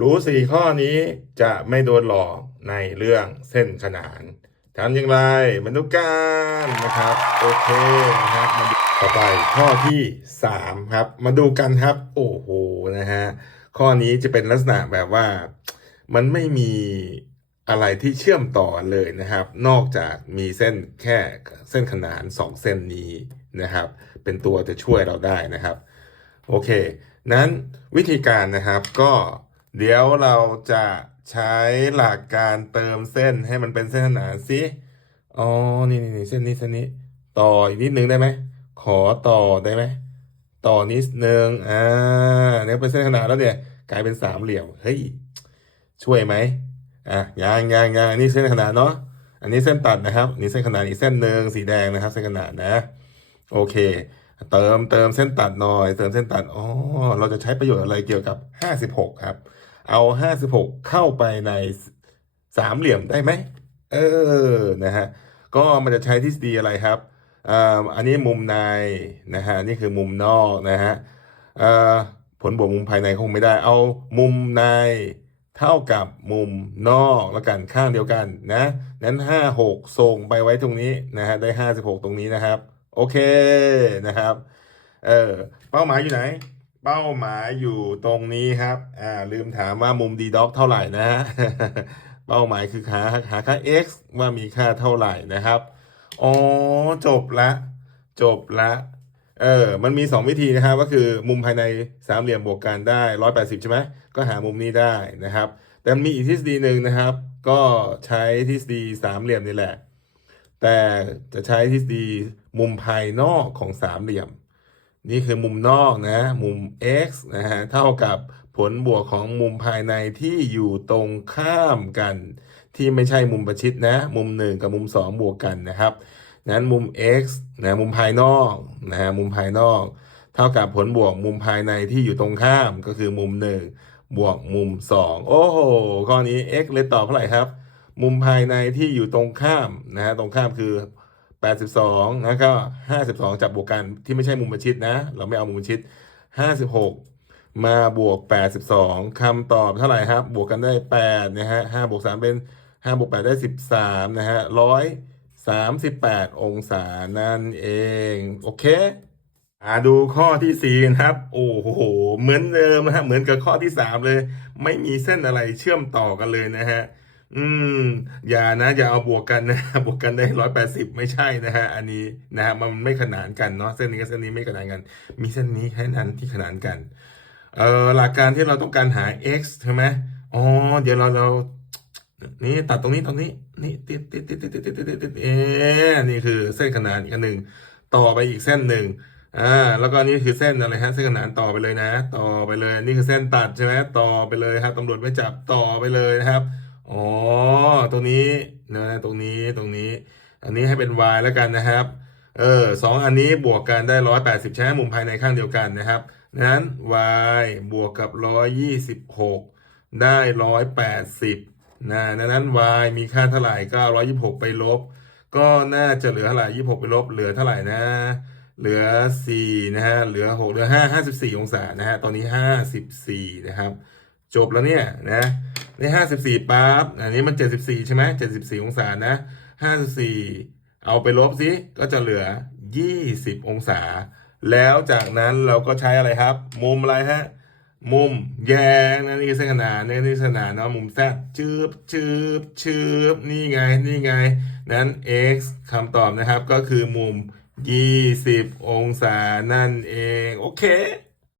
รู้สี่ข้อนี้จะไม่โดนหลอกในเรื่องเส้นขนานทำอย่างไรมาดูกันนะครับ โอเคนะครับมาดูต่อไปข้อที่สามครับ มาดูกันครับ โอ้โหนะฮะข้อนี้จะเป็นลักษณะแบบว่า มันไม่มีอะไรที่เชื่อมต่อเลยนะครับ นอกจากมีเส้นแค่เส้นขนานสองเส้นนี้นะครับ เป็นตัวจะช่วยเราได้นะครับ โอเค นั้นวิธีการนะครับก็ เดี๋ยวเราจะใช้หลักการเติมเส้นให้มันเป็นเส้นขนานสิอ๋อ นี่นี่เส้นนี้เส้นนี้ ต่ออีกนิดนึงได้ไหม ขอต่อได้ไหม ต่อนิดนึง อ่าเนี่ยเป็นเส้นขนานแล้วเนี่ย กลายเป็นสามเหลี่ยม เฮ้ย ช่วยไหมอะยังยังยังอันนี้เส้นขนานเนาะ อันนี้เส้นตัดนะครับ นี่เส้นขนานอีกเส้นหนึ่งสีแดงนะครับ เส้นขนานนะ โอเค เติมเติมเส้นตัดหน่อย เติมเส้นตัด อ๋อ เราจะใช้ประโยชน์อะไรเกี่ยวกับ 56 ครับ เอา56เข้าไปในสามเหลี่ยมได้ไหมเออนะฮะก็มันจะใช้ทฤษฎีอะไรครับอ่าอันนี้มุมในนะฮะนี่คือมุมนอกนะฮะผลบวกมุมภายในคงไม่ได้ เอามุมในเท่ากับมุมนอกแล้วกันข้างเดียวกันนะนั้นห้าหกส่งไปไว้ตรงนี้นะฮะได้ห้าสิบหกตรงนี้นะครับ โอเคนะครับเออเป้าหมายอยู่ไหน เป้าหมายอยู่ตรงนี้ครับอ่าลืมถามว่ามุม d ด็อกเท่าไหร่นะฮะเป้าหมายคือหาหาค่า x ว่ามีค่าเท่าไหร่นะครับอ๋อจบละ จบละเออ มันมีสองวิธีนะครับก็คือมุมภายในสามเหลี่ยมบวกกันได้ร้อยแปดสิบใช่ไหมก็หามุมนี้ได้นะครับ แต่มีอีกทฤษฎีหนึ่งนะครับ ก็ใช้ทฤษฎีสามเหลี่ยมนี่แหละ แต่จะใช้ทฤษฎีมุมภายนอกของสามเหลี่ยม นี่คือมุมนอกนะ มุม x นะฮะ เท่ากับผลบวกของมุมภายในที่อยู่ตรงข้ามกัน ที่ไม่ใช่มุมประชิดนะ มุมหนึ่งกับมุมสองบวกกันนะครับนั้นมุม x นะมุมภายนอกนะฮะมุมภายนอก เท่ากับผลบวกมุมภายในที่อยู่ตรงข้ามก็คือมุมหนึ่งบวกมุมสองโอ้โหข้อนี้ x เลยตอบเท่าไหร่ครับ มุมภายในที่อยู่ตรงข้ามนะฮะตรงข้ามคือ 82แล้วก็52 จับบวกกันที่ไม่ใช่มุมประชิดนะ เราไม่เอามุมประชิด 56 มาบวก 82คำตอบเท่าไหร่ครับ บวกกันได้8นะฮะ5บวก3เป็น5บวก8ได้ 13นะฮะ138 องศานั่นเอง โอเคอ่าดูข้อที่สี่นะครับ โอ้โห เหมือนเดิมนะฮะเหมือนกับข้อที่สามเลย ไม่มีเส้นอะไรเชื่อมต่อกันเลยนะฮะ อืม อย่านะอย่าเอาบวกกันนะบวกกันได้ร้อยแปดสิบไม่ใช่นะฮะอันนี้นะฮะมันไม่ขนานกันเนาะเส้นนี้กับเส้นนี้ไม่ขนานกัน มีเส้นนี้แค่นั้นที่ขนานกันเอ่อหลักการที่เราต้องการหา x ใช่ไหมอ๋อเดี๋ยวเราเรานี่ตัดตรงนี้ตรงนี้นี่ติดติดติดติดติดติดติดติดเอ๊นี่คือเส้นขนานอีกหนึ่งต่อไปอีกเส้นหนึ่งอ่าแล้วก็นี่คือเส้นอะไรฮะเส้นขนานต่อไปเลยนะ ต่อไปเลยนี่คือเส้นตัดใช่ไหมต่อไปเลยครับตำรวจไม่จับต่อไปเลยนะครับ ตรงนี้นะตรงนี้ตรงนี้ อันนี้ให้เป็น y แล้วกันนะครับ เออสองอันนี้บวกกันได้ร้อยแปดสิบใช่มมุมภายในข้างเดียวกันนะครับนั้น y บวกกับร้อยยี่สิบหกได้ร้อยแปดสิบนะดังนั้น y มีค่าเท่าไหร่ก็ร้อยยี่สิบหกไปลบ ก็น่าจะเหลือเท่าไหร่ยี่สิบหกไปลบเหลือเท่าไหร่นะ เหลือสี่นะฮะเหลือหกเหลือห้าห้าสิบสี่องศานะฮะตอนนี้ห้าสิบสี่นะครับ จบแล้วเนี่ยนะในห้าสิบสี่ปั๊บอันนี้มันเจ็ดสิบสี่ใช่ไหมเจ็ดสิบสี่องศานะห้าสิบสี่เอาไปลบสิก็จะเหลือยี่สิบองศา แล้วจากนั้นเราก็ใช้อะไรครับ มุมอะไรฮะมุมแยงนะนี่เส้นขนานนี่นี่สนขนานเนาะมุมแซดชืบชืบชืบนี่ไงนี่ไง นั้น x คำตอบนะครับก็คือมุม 20 องศานั่นเอง โอเค